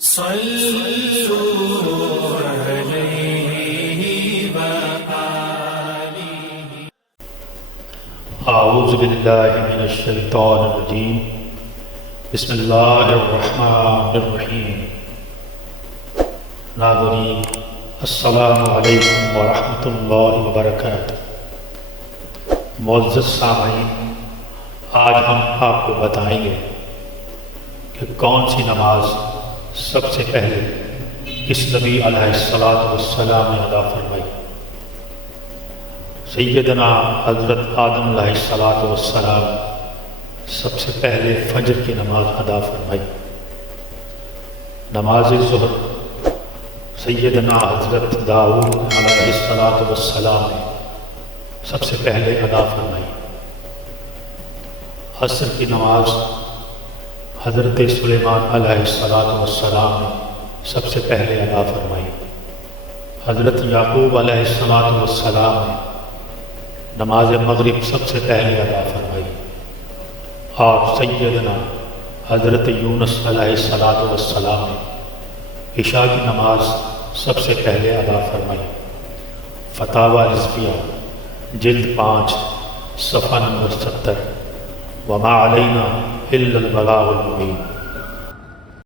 صلوا عليه وآله. اعوذ باللہ من الشیطان الرجیم بسم اللہ الرحمن الرحیم. ناظرین السلام علیکم ورحمۃ اللہ وبرکاتہ. معزز سامعین، آج ہم آپ کو بتائیں گے کہ کون سی نماز سب سے پہلے کس نبی علیہ السلام نے ادا فرمائی. سیدنا حضرت آدم علیہ السلام سب سے پہلے فجر کی نماز ادا فرمائی. نماز ظہر سیدنا حضرت داؤد علیہ السلام نے سب سے پہلے ادا فرمائی. عصر کی نماز حضرت سلیمان علیہ السلام نے سب سے پہلے ادا فرمائی. حضرت یعقوب علیہ السلام نے نماز مغرب سب سے پہلے ادا فرمائی. اور سیدنا حضرت یونس علیہ السلام نے عشاء کی نماز سب سے پہلے ادا فرمائی. فتاوی رضویہ جلد 5 صفحہ نمبر 70. وما علینا الا البلاغ المبین.